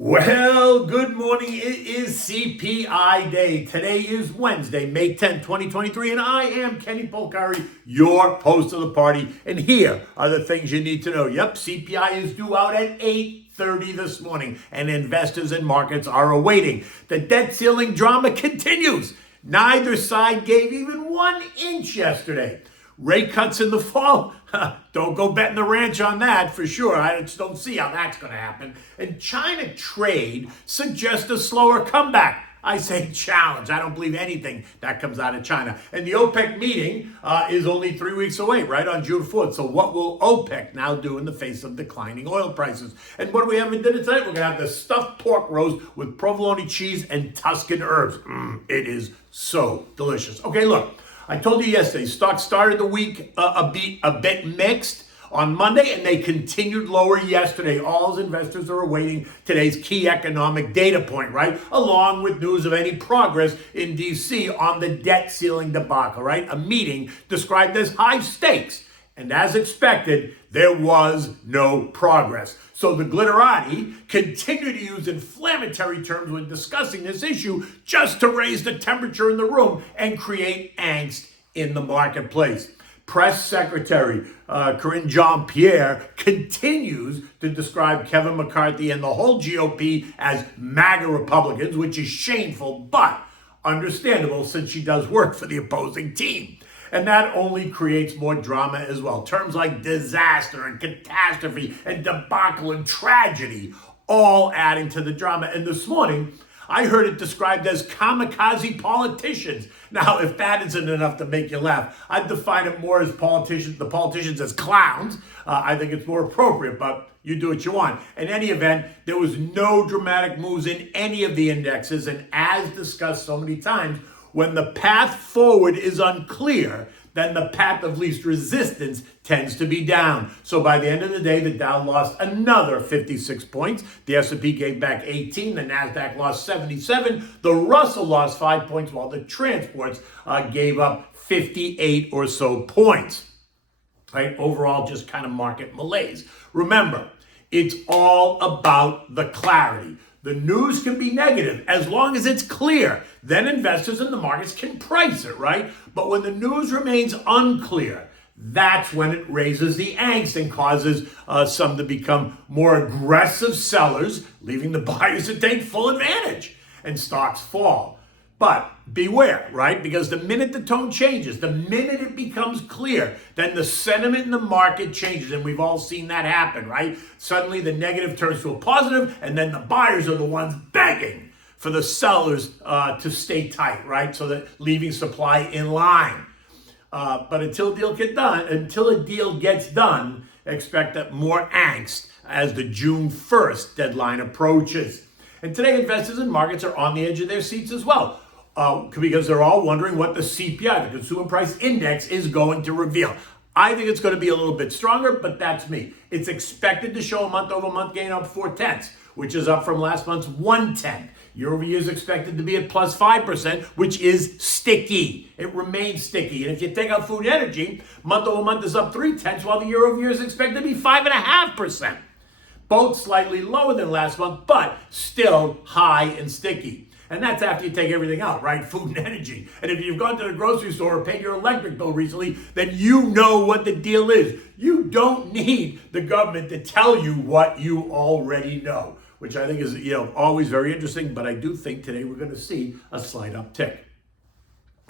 Well, good morning. It is CPI Day. Today is Wednesday, May 10th, 2023, and I am Kenny Polcari, your host of the party. And here are the things you need to know. Yep, CPI is due out at 8:30 this morning, and investors and markets are awaiting. The debt ceiling drama continues. Neither side gave even 1 inch yesterday. Rate cuts in the fall? Don't go betting the ranch on that for sure. I just don't see how that's going to happen. And China trade suggests a slower comeback. I say challenge. I don't believe anything that comes out of China. And the OPEC meeting is only 3 weeks away, right, on June 4th. So what will OPEC now do in the face of declining oil prices? And what do we have in dinner tonight? We're going to have the stuffed pork roast with provolone cheese and Tuscan herbs. It is so delicious. Okay, look. I told you yesterday, stocks started the week a bit mixed on Monday, and they continued lower yesterday. All investors are awaiting today's key economic data point, right? Along with news of any progress in D.C. on the debt ceiling debacle, right? A meeting described as high stakes. And as expected, there was no progress. So the glitterati continue to use inflammatory terms when discussing this issue just to raise the temperature in the room and create angst in the marketplace. Press Secretary Karine Jean-Pierre continues to describe Kevin McCarthy and the whole GOP as MAGA Republicans, which is shameful, but understandable since she does work for the opposing team. And that only creates more drama as well. Terms like disaster and catastrophe and debacle and tragedy all adding to the drama. And this morning, I heard it described as kamikaze politicians. Now, if that isn't enough to make you laugh, I'd define it more as the politicians as clowns. I think it's more appropriate, but you do what you want. In any event, there was no dramatic moves in any of the indexes. And as discussed so many times, when the path forward is unclear, then the path of least resistance tends to be down. So by the end of the day, the Dow lost another 56 points. The S&P gave back 18. The NASDAQ lost 77. The Russell lost 5 points, while the transports gave up 58 or so points. Right? Overall, just kind of market malaise. Remember, it's all about the clarity. The news can be negative as long as it's clear. Then investors in the markets can price it, right? But when the news remains unclear, that's when it raises the angst and causes some to become more aggressive sellers, leaving the buyers to take full advantage, and stocks fall. But beware, right? Because the minute the tone changes, the minute it becomes clear, then the sentiment in the market changes. And we've all seen that happen, right? Suddenly the negative turns to a positive, and then the buyers are the ones begging for the sellers to stay tight, right? So that leaving supply in line. But until a deal gets done, expect that more angst as the June 1st deadline approaches. And today, investors and markets are on the edge of their seats as well. Because they're all wondering what the CPI, the Consumer Price Index, is going to reveal. I think it's going to be a little bit stronger, but that's me. It's expected to show a month-over-month gain up 0.4, which is up from last month's 1/10. Year-over-year is expected to be at plus 5%, which is sticky. It remains sticky. And if you take out food and energy, month-over-month is up 0.3, while the year-over-year is expected to be 5.5%. Both slightly lower than last month, but still high and sticky. And that's after you take everything out, right? Food and energy. And if you've gone to the grocery store or paid your electric bill recently, then you know what the deal is. You don't need the government to tell you what you already know, which I think is, always very interesting. But I do think today we're going to see a slight uptick.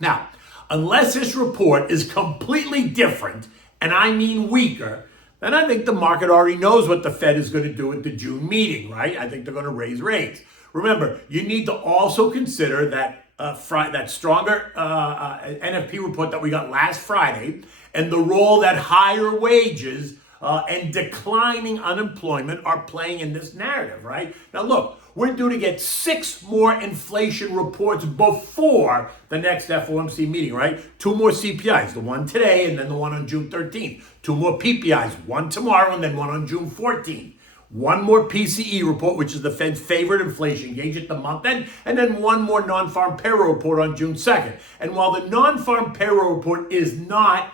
Now, unless this report is completely different, and I mean weaker, then I think the market already knows what the Fed is going to do at the June meeting, right? I think they're going to raise rates. Remember, you need to also consider that stronger NFP report that we got last Friday and the role that higher wages and declining unemployment are playing in this narrative, right? Now, look, we're due to get 6 more inflation reports before the next FOMC meeting, right? 2 more CPIs, the one today and then the one on June 13th. 2 more PPIs, one tomorrow and then one on June 14th. 1 more PCE report, which is the Fed's favorite inflation gauge at the month end, and then 1 more non-farm payroll report on June 2nd. And while the non-farm payroll report is not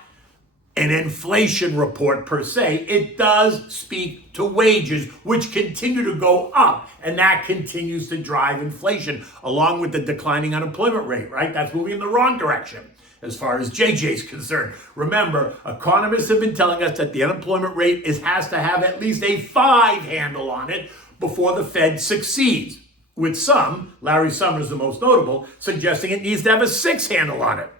an inflation report per se. It does speak to wages, which continue to go up, and that continues to drive inflation, along with the declining unemployment rate, right? That's moving in the wrong direction as far as JJ's concerned. Remember, economists have been telling us that the unemployment rate has to have at least a 5 handle on it before the Fed succeeds, with some, Larry Summers the most notable, suggesting it needs to have a 6 handle on it.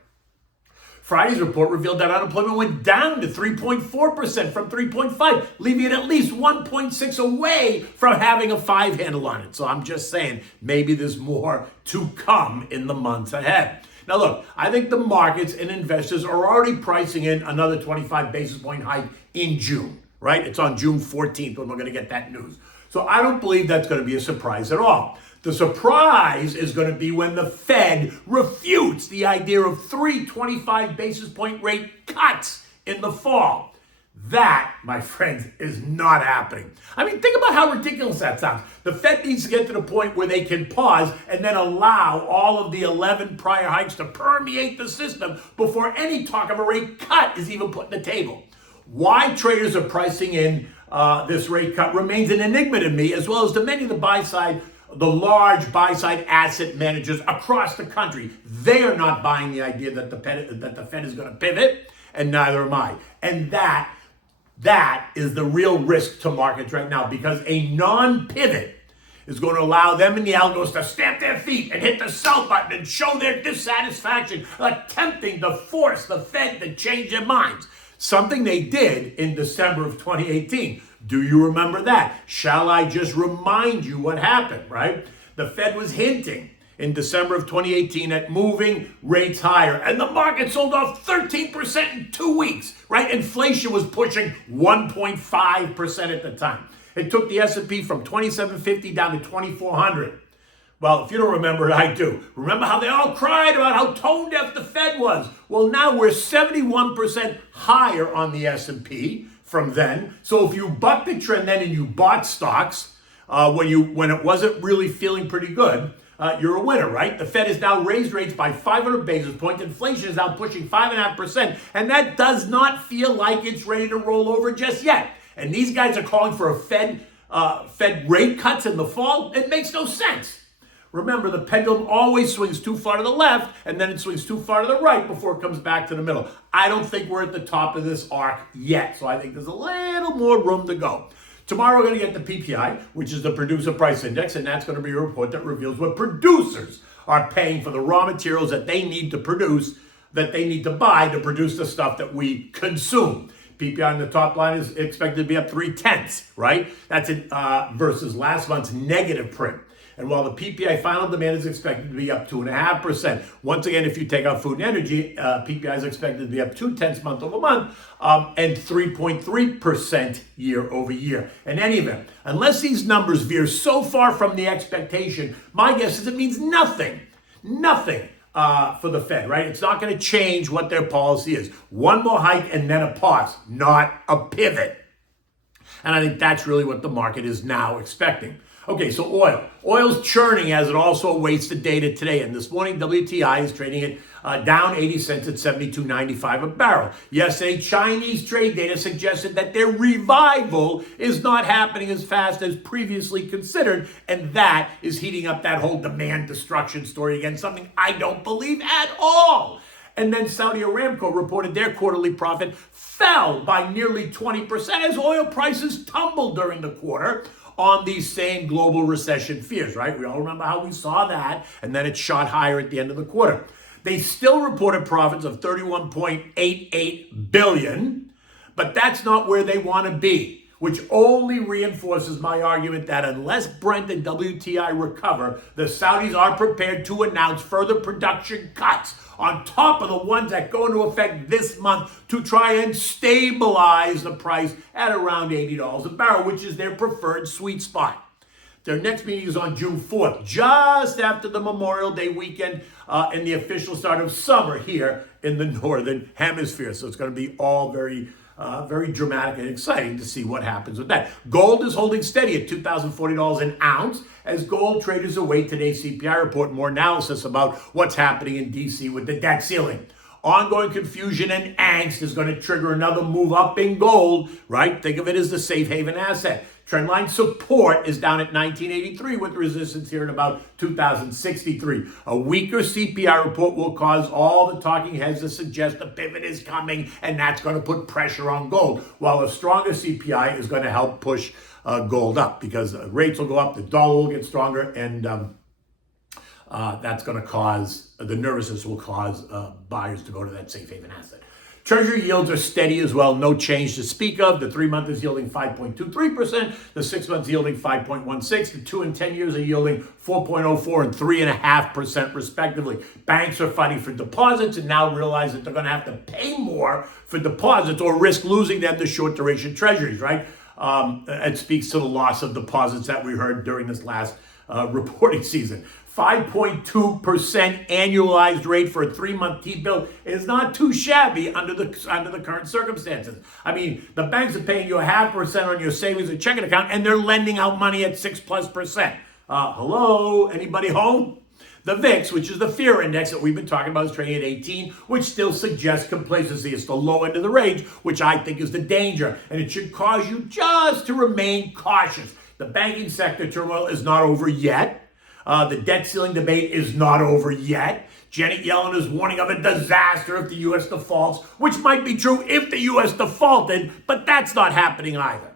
Friday's report revealed that unemployment went down to 3.4% from 3.5, leaving it at least 1.6 away from having a 5 handle on it. So I'm just saying, maybe there's more to come in the months ahead. Now look, I think the markets and investors are already pricing in another 25 basis point hike in June, right? It's on June 14th when we're going to get that news. So I don't believe that's going to be a surprise at all. The surprise is going to be when the Fed refutes the idea of 3 25 basis point rate cuts in the fall. That, my friends, is not happening. I mean, think about how ridiculous that sounds. The Fed needs to get to the point where they can pause and then allow all of the 11 prior hikes to permeate the system before any talk of a rate cut is even put on the table. Why traders are pricing in this rate cut remains an enigma to me, as well as to many of the large buy-side asset managers across the country. They are not buying the idea that the Fed is going to pivot, and neither am I. And that is the real risk to markets right now, because a non-pivot is going to allow them and the algos to stamp their feet and hit the sell button and show their dissatisfaction, attempting to force the Fed to change their minds. Something they did in December of 2018. Do you remember that? Shall I just remind you what happened, right? The Fed was hinting in December of 2018 at moving rates higher, and the market sold off 13% in 2 weeks, right? Inflation was pushing 1.5% at the time. It took the S&P from 2,750 down to 2,400. Well, if you don't remember it, I do. Remember how they all cried about how tone deaf the Fed was? Well, now we're 71% higher on the S&P from then. So if you bucked the trend then and you bought stocks when it wasn't really feeling pretty good, you're a winner, right? The Fed has now raised rates by 500 basis points. Inflation is now pushing 5.5%, and that does not feel like it's ready to roll over just yet. And these guys are calling for a Fed rate cuts in the fall. It makes no sense. Remember, the pendulum always swings too far to the left, and then it swings too far to the right before it comes back to the middle. I don't think we're at the top of this arc yet, so I think there's a little more room to go. Tomorrow we're going to get the PPI, which is the Producer Price Index, and that's going to be a report that reveals what producers are paying for the raw materials that they need to produce, that they need to buy to produce the stuff that we consume. PPI on the top line is expected to be up 0.3, right? That's versus last month's negative print. And while the PPI final demand is expected to be up 2.5%, once again, if you take out food and energy, PPI is expected to be up 0.2 month over month and 3.3% year over year. In any event, unless these numbers veer so far from the expectation, my guess is it means nothing for the Fed, right? It's not going to change what their policy is. One more hike and then a pause, not a pivot. And I think that's really what the market is now expecting. Okay, so oil. Oil's churning as it also awaits the data today. And this morning, WTI is trading at down 80 cents at 72.95 a barrel. Yesterday, Chinese trade data suggested that their revival is not happening as fast as previously considered. And that is heating up that whole demand destruction story again, something I don't believe at all. And then Saudi Aramco reported their quarterly profit fell by nearly 20% as oil prices tumbled during the quarter on these same global recession fears, right? We all remember how we saw that, and then it shot higher at the end of the quarter. They still reported profits of $31.88 billion, but that's not where they want to be, which only reinforces my argument that unless Brent and WTI recover, the Saudis are prepared to announce further production cuts on top of the ones that go into effect this month to try and stabilize the price at around $80 a barrel, which is their preferred sweet spot. Their next meeting is on June 4th, just after the Memorial Day weekend and the official start of summer here in the Northern Hemisphere. So it's going to be all very dramatic and exciting to see what happens with that. Gold is holding steady at $2,040 an ounce as gold traders await today's CPI report. More analysis about what's happening in D.C. with the debt ceiling. ongoing confusion and angst is going to trigger another move up in gold, right? Think of it as the safe haven asset. Trendline support is down at 1983 with resistance here at about 2063. A weaker CPI report will cause all the talking heads to suggest a pivot is coming, and that's going to put pressure on gold, while a stronger CPI is going to help push gold up because rates will go up, the dollar will get stronger, and that's going to cause, the nervousness will cause buyers to go to that safe haven asset. Treasury yields are steady as well, no change to speak of. The 3-month is yielding 5.23%, the 6-month is yielding 5.16%, the 2 and 10 years are yielding 4.04% and 3.5% respectively. Banks are fighting for deposits and now realize that they're going to have to pay more for deposits or risk losing them to short duration treasuries, right? It speaks to the loss of deposits that we heard during this last reporting season. 5.2% annualized rate for a 3-month T-bill is not too shabby under the current circumstances. I mean, the banks are paying you 0.5% on your savings and checking account, and they're lending out money at 6+%. Hello, anybody home? The VIX, which is the fear index that we've been talking about, is trading at 18, which still suggests complacency. It's the low end of the range, which I think is the danger, and it should cause you just to remain cautious. The banking sector turmoil is not over yet. The debt ceiling debate is not over yet. Janet Yellen is warning of a disaster if the U.S. defaults, which might be true if the U.S. defaulted, but that's not happening either.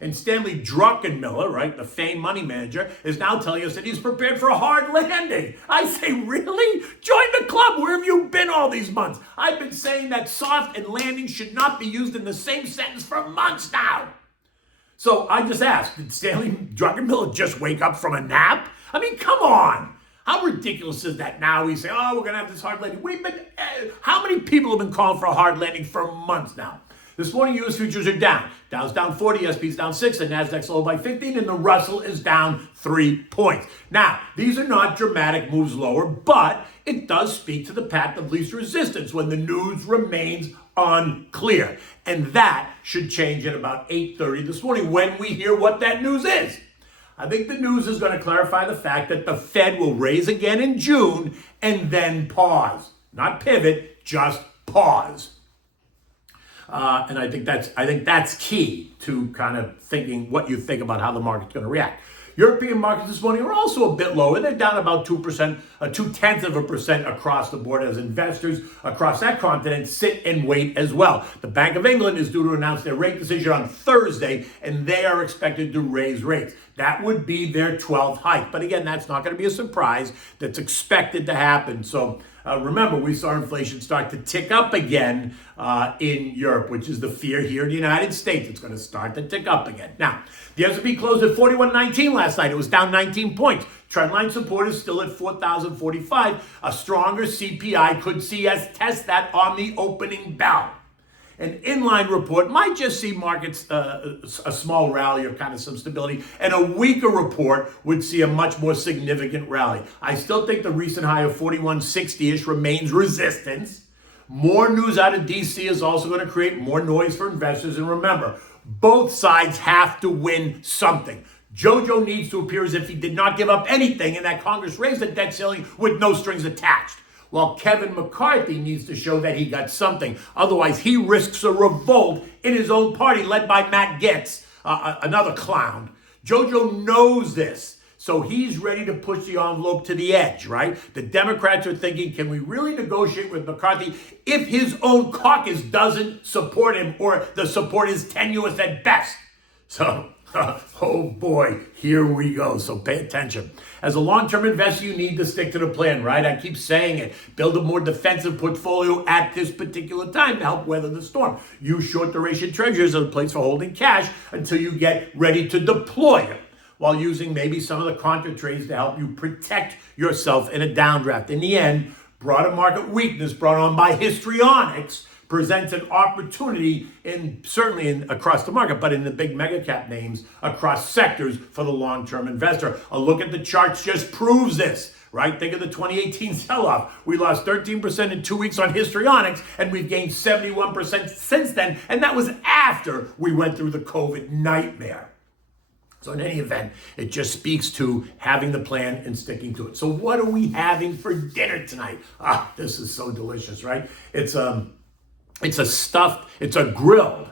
And Stanley Druckenmiller, right, the famed money manager, is now telling us that he's prepared for a hard landing. I say, really? Join the club. Where have you been all these months? I've been saying that soft and landing should not be used in the same sentence for months now. So I just asked, did Stanley Druckenmiller just wake up from a nap? I mean, come on. How ridiculous is that now? We say, oh, we're going to have this hard landing. How many people have been calling for a hard landing for months now? This morning, U.S. futures are down. Dow's down 40, S&P's down 6, the Nasdaq's low by 15, and the Russell is down 3 points. Now, these are not dramatic moves lower, but it does speak to the path of least resistance when the news remains unclear. And that should change at about 8:30 this morning when we hear what that news is. I think the news is going to clarify the fact that the Fed will raise again in June and then pause. Not pivot, just pause. And I think that's key to kind of thinking what you think about how the market's going to react. European markets this morning are also a bit lower. They're down about 2%, 0.2% across the board as investors across that continent sit and wait as well. The Bank of England is due to announce their rate decision on Thursday, and they are expected to raise rates. That would be their 12th hike. But again, that's not going to be a surprise. That's expected to happen. So remember, we saw inflation start to tick up again in Europe, which is the fear here in the United States. It's going to start to tick up again. Now, the S&P closed at 4119 last night. It was down 19 points. Trendline support is still at 4,045. A stronger CPI could see us test that on the opening bell. An inline report might just see markets a small rally or kind of some stability, and a weaker report would see a much more significant rally. I still think the recent high of 4160-ish remains resistance. More news out of DC is also going to create more noise for investors. And remember, both sides have to win something. Jojo needs to appear as if he did not give up anything and that Congress raised the debt ceiling with no strings attached. While Kevin McCarthy needs to show that he got something. Otherwise, he risks a revolt in his own party led by Matt Gaetz, another clown. Jojo knows this, so he's ready to push the envelope to the edge, right? The Democrats are thinking, can we really negotiate with McCarthy if his own caucus doesn't support him or the support is tenuous at best? So, oh boy, here we go. So pay attention. As a long-term investor, you need to stick to the plan, right? I keep saying it. Build a more defensive portfolio at this particular time to help weather the storm. Use short-duration treasuries as a place for holding cash until you get ready to deploy it, while using maybe some of the contra trades to help you protect yourself in a downdraft. In the end, broader market weakness brought on by histrionics presents an opportunity certainly across the market, but in the big mega cap names across sectors for the long-term investor. A look at the charts just proves this, right? Think of the 2018 sell-off. We lost 13% in 2 weeks on histrionics, and we've gained 71% since then, and that was after we went through the COVID nightmare. So in any event, it just speaks to having the plan and sticking to it. So what are we having for dinner tonight? This is so delicious, right? It's a grilled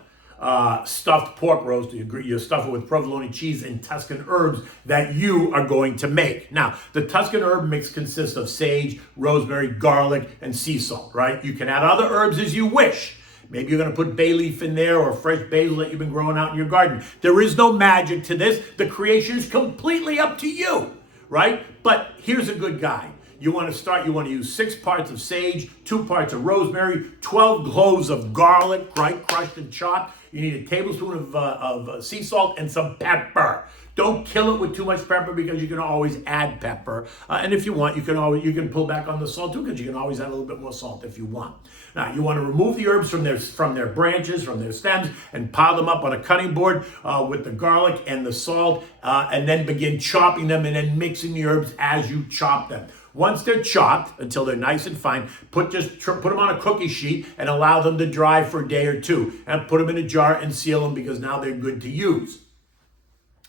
stuffed pork roast. You stuff it with provolone cheese and Tuscan herbs that you are going to make. Now, the Tuscan herb mix consists of sage, rosemary, garlic, and sea salt, right? You can add other herbs as you wish. Maybe you're going to put bay leaf in there or fresh basil that you've been growing out in your garden. There is no magic to this. The creation is completely up to you, right? But here's a good guide. You want to use 6 parts of sage, 2 parts of rosemary, 12 cloves of garlic, right, crushed and chopped. You need a tablespoon of sea salt and some pepper. Don't kill it with too much pepper because you can always add pepper. And if you want, you can pull back on the salt too, because you can always add a little bit more salt if you want. Now, you want to remove the herbs from their branches, from their stems, and pile them up on a cutting board with the garlic and the salt, and then begin chopping them and then mixing the herbs as you chop them. Once they're chopped until they're nice and fine, put them on a cookie sheet and allow them to dry for a day or two, and put them in a jar and seal them because now they're good to use.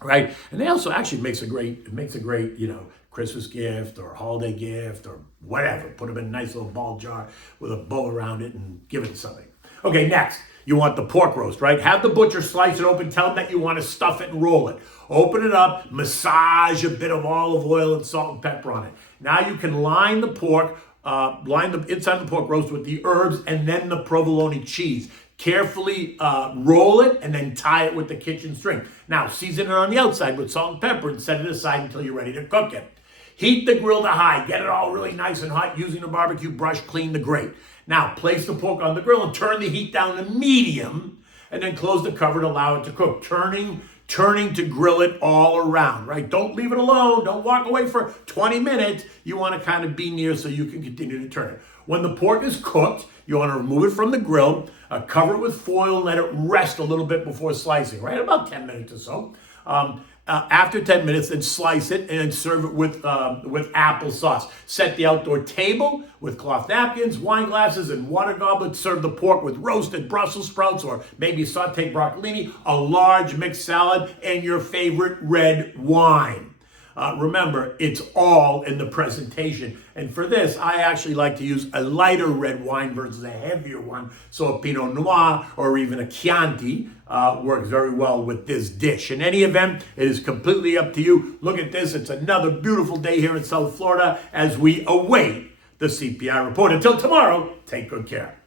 Right? And they also actually makes a great, Christmas gift or holiday gift or whatever. Put them in a nice little ball jar with a bow around it and give it something. Okay, next, you want the pork roast, right? Have the butcher slice it open. Tell them that you want to stuff it and roll it. Open it up, massage a bit of olive oil and salt and pepper on it. Now you can line the pork, line the inside of the pork roast with the herbs and then the provolone cheese. Carefully roll it and then tie it with the kitchen string. Now, season it on the outside with salt and pepper and set it aside until you're ready to cook it. Heat the grill to high. Get it all really nice and hot. Using a barbecue brush, clean the grate. Now, place the pork on the grill and turn the heat down to medium, and then close the cover to allow it to cook. Turning to grill it all around, right? Don't leave it alone. Don't walk away for 20 minutes. You want to kind of be near so you can continue to turn it. When the pork is cooked, you want to remove it from the grill, cover it with foil, and let it rest a little bit before slicing, right? About 10 minutes or so. After 10 minutes, then slice it and serve it with applesauce. Set the outdoor table with cloth napkins, wine glasses, and water goblets. Serve the pork with roasted Brussels sprouts or maybe sauteed broccolini, a large mixed salad, and your favorite red wine. Remember, it's all in the presentation. And for this, I actually like to use a lighter red wine versus a heavier one. So a Pinot Noir or even a Chianti works very well with this dish. In any event, it is completely up to you. Look at this. It's another beautiful day here in South Florida as we await the CPI report. Until tomorrow, take good care.